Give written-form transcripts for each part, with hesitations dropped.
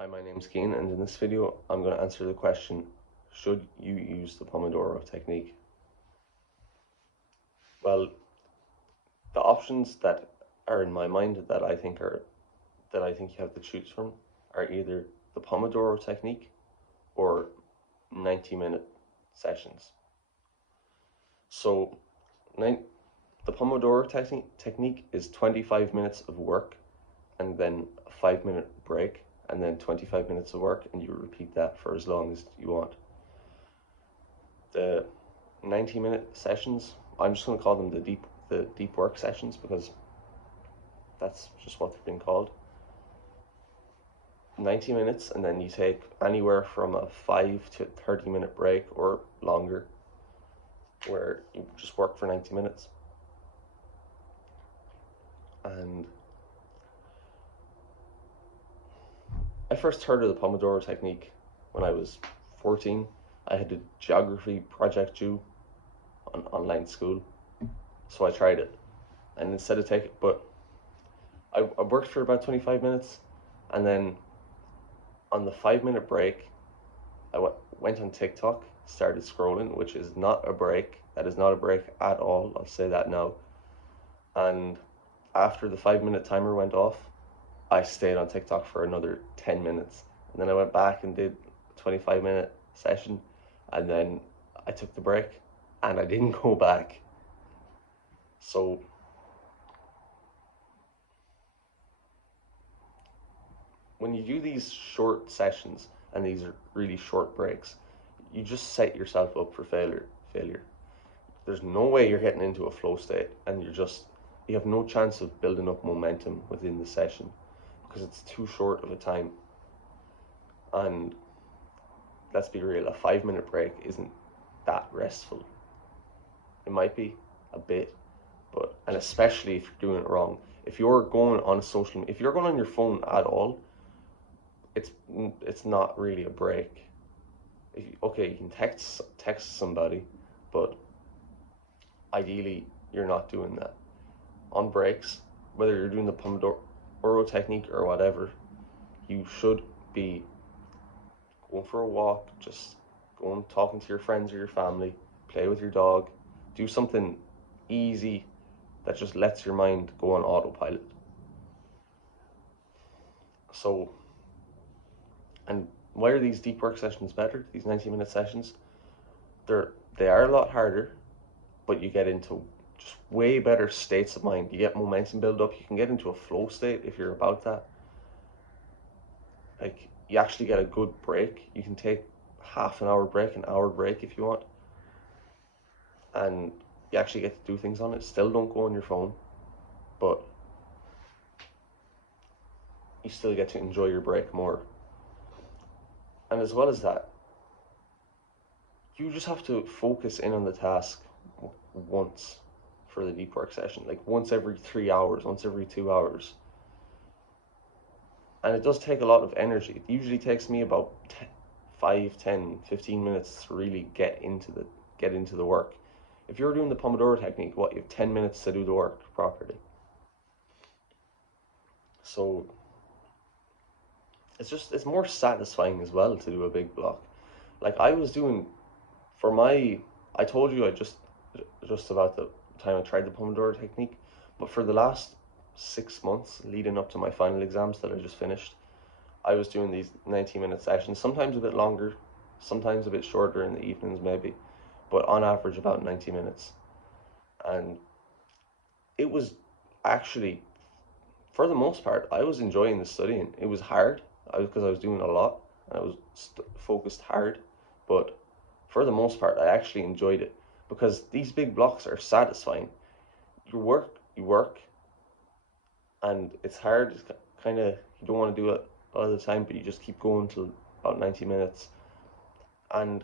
Hi, my name's Keen, and in this video, I'm going to answer the question, should you use the Pomodoro technique? Well, the options that are in my mind that I think you have to choose from are either the Pomodoro technique or 90-minute sessions. So, the Pomodoro technique is 25 minutes of work and then a 5-minute break and then 25 minutes of work, and you repeat that for as long as you want. The 90-minute sessions, I'm just going to call them the deep work sessions because that's just what they're being called. 90 minutes, and then you take anywhere from a 5 to 30-minute break or longer, where you just work for 90 minutes. And I first heard of the Pomodoro technique when I was 14. I had a geography project due on online school, so I tried it. And instead of taking, but I worked for about 25 minutes, and then on the 5-minute break, I went on TikTok, started scrolling, which is not a break. That is not a break at all. I'll say that now. And after the 5-minute timer went off, I stayed on TikTok for another 10 minutes. And then I went back and did a 25-minute session. And then I took the break and I didn't go back. So when you do these short sessions and these are really short breaks, you just set yourself up for failure. There's no way you're getting into a flow state, and you have no chance of building up momentum within the session because it's too short of a time. And let's be real, a 5-minute break isn't that restful. It might be a bit, and especially if you're doing it wrong. If you're going on if you're going on your phone at all, it's not really a break. Okay, you can text somebody, but ideally you're not doing that. On breaks, whether you're doing the Pomodoro technique or whatever, you should be going for a walk, just going talking to your friends or your family, play with your dog, do something easy that just lets your mind go on autopilot. So, and why are these deep work sessions better? These 90-minute sessions, they are a lot harder, but you get into just way better states of mind. You get momentum build up. You can get into a flow state if you're about that. Like, you actually get a good break. You can take half an hour break, an hour break if you want, and you actually get to do things on it. Still don't go on your phone, but you still get to enjoy your break more. And as well as that, you just have to focus in on the task once for the deep work session, like once every 3 hours, once every 2 hours. And it does take a lot of energy. It usually takes me about 5, 10, 15 minutes to really get into the work. If you're doing the Pomodoro technique, you have 10 minutes to do the work properly. So it's more satisfying as well to do a big block. Like I was doing I told you I just about the time I tried the Pomodoro technique, but for the last 6 months leading up to my final exams that I just finished, I was doing these 90-minute sessions, sometimes a bit longer, sometimes a bit shorter in the evenings maybe, but on average about 90 minutes. And it was actually, for the most part, I was enjoying the studying. It was hard because I was doing a lot and I was focused hard, but for the most part, I actually enjoyed it because these big blocks are satisfying. You work, and it's hard. It's kind of, you don't want to do it all the time, but you just keep going till about 90 minutes. And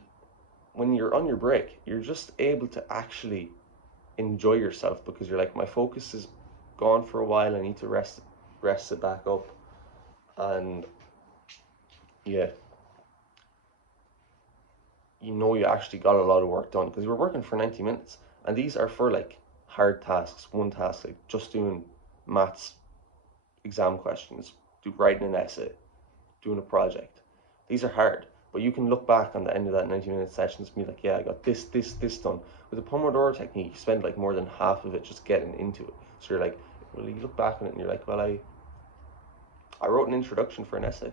when you're on your break, you're just able to actually enjoy yourself because you're like, my focus is gone for a while. I need to rest it back up. And yeah, you actually got a lot of work done because you were working for 90 minutes. And these are for like hard tasks, one task, like just doing maths exam questions, writing an essay. doing a project. These are hard, but you can look back on the end of that 90-minute session and be like, yeah, I got this done. With the Pomodoro technique, you spend like more than half of it just getting into it. So you're like, well, you look back on it and you're like, well, I wrote an introduction for an essay.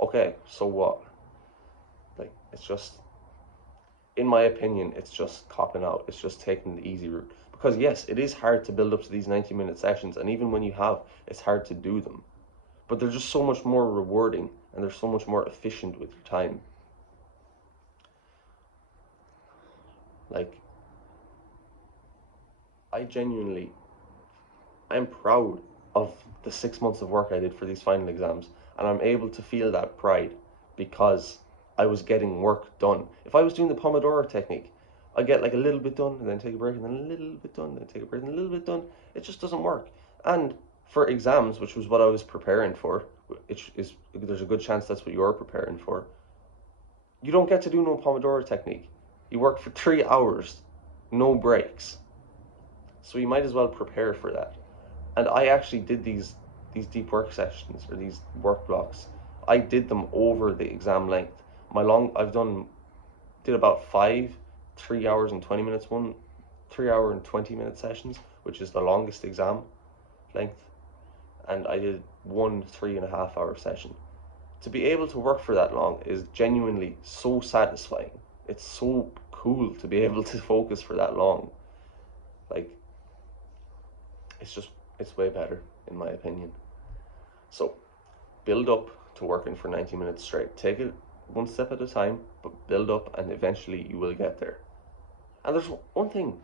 Okay, so what? Like, it's just, in my opinion, it's just copping out. It's just taking the easy route. Because yes, it is hard to build up to these 90-minute sessions, and even when you have, it's hard to do them. But they're just so much more rewarding, and they're so much more efficient with your time. Like, I'm proud of the 6 months of work I did for these final exams, and I'm able to feel that pride because I was getting work done. If I was doing the Pomodoro technique, I get like a little bit done and then take a break and then a little bit done, then take a break and a little bit done. It just doesn't work. And for exams, which was what I was preparing for, there's a good chance that's what you're preparing for. You don't get to do no Pomodoro technique. You work for 3 hours, no breaks. So you might as well prepare for that. And I actually did these deep work sessions or these work blocks. I did them over the exam length. Did about 3 hours and 20 minutes, 3 hour and 20 minute sessions, which is the longest exam length. And I did one 3.5 hour session. To be able to work for that long is genuinely so satisfying. It's so cool to be able to focus for that long. Like, it's way better in my opinion. So build up to working for 90 minutes straight. Take it one step at a time, but build up and eventually you will get there. And there's one thing,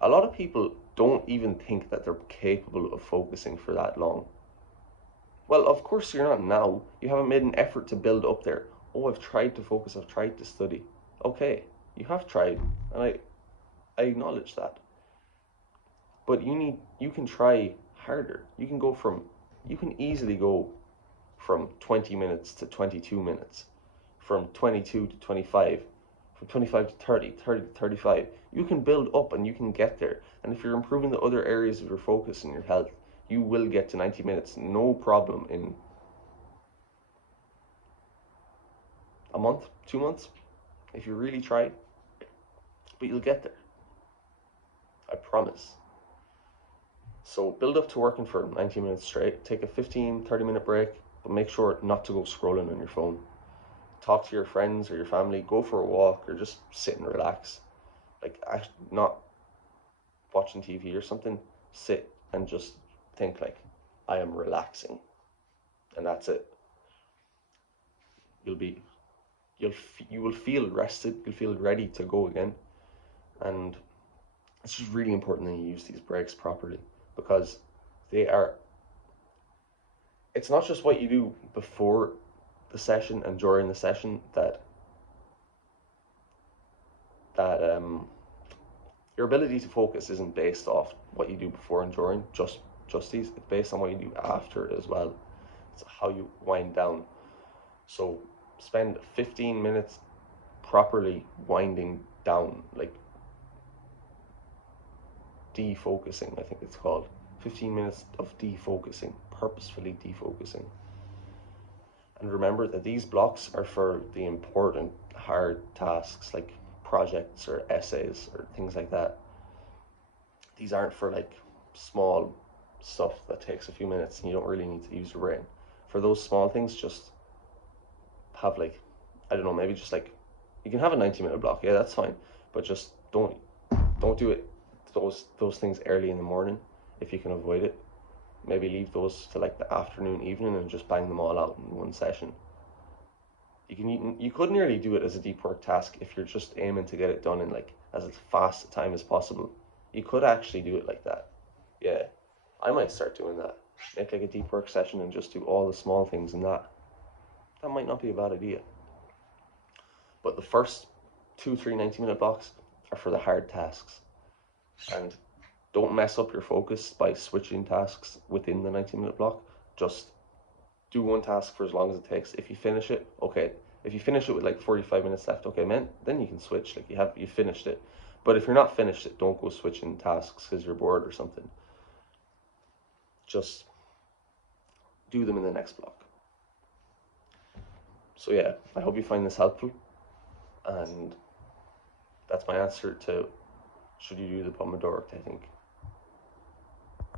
a lot of people don't even think that they're capable of focusing for that long. Well, of course you're not now. You haven't made an effort to build up there. Oh, I've tried to focus, I've tried to study. Okay, you have tried, and I acknowledge that. But you can try harder. You can easily go from 20 minutes to 22 minutes, from 22 to 25, from 25 to 30, 30 to 35. You can build up and you can get there. And if you're improving the other areas of your focus and your health, you will get to 90 minutes, no problem, in a month, 2 months, if you really try. But you'll get there. I promise. So build up to working for 90 minutes straight. Take a 15, 30-minute break, but make sure not to go scrolling on your phone. Talk to your friends or your family, go for a walk, or just sit and relax. Like, not watching TV or something. Sit and just think like, I am relaxing. And that's it. You will feel rested, you'll feel ready to go again. And it's just really important that you use these breaks properly, because it's not just what you do before the session and during the session that your ability to focus isn't based off what you do before and during, just these. It's based on what you do after as well. It's how you wind down. So spend 15 minutes properly winding down, like defocusing, I think it's called. 15 minutes of defocusing, purposefully defocusing. And remember that these blocks are for the important, hard tasks like projects or essays or things like that. These aren't for like small stuff that takes a few minutes and you don't really need to use your brain. For those small things, just have like, I don't know, maybe just like, you can have a 90-minute block, yeah, that's fine, but just don't do it, those things early in the morning if you can avoid it. Maybe leave those to like the afternoon, evening, and just bang them all out in one session. You could nearly do it as a deep work task if you're just aiming to get it done in like as fast a time as possible. You could actually do it like that. Yeah, I might start doing that. Make like a deep work session and just do all the small things in that. That might not be a bad idea. But the first 2, 3 90-minute blocks are for the hard tasks. And don't mess up your focus by switching tasks within the 90-minute block. Just do one task for as long as it takes. If you finish it, okay. If you finish it with like 45 minutes left, okay, man, then you can switch. Like you finished it. But if you're not finished it, don't go switching tasks because you're bored or something. Just do them in the next block. So yeah, I hope you find this helpful, and that's my answer to should you do the Pomodoro technique.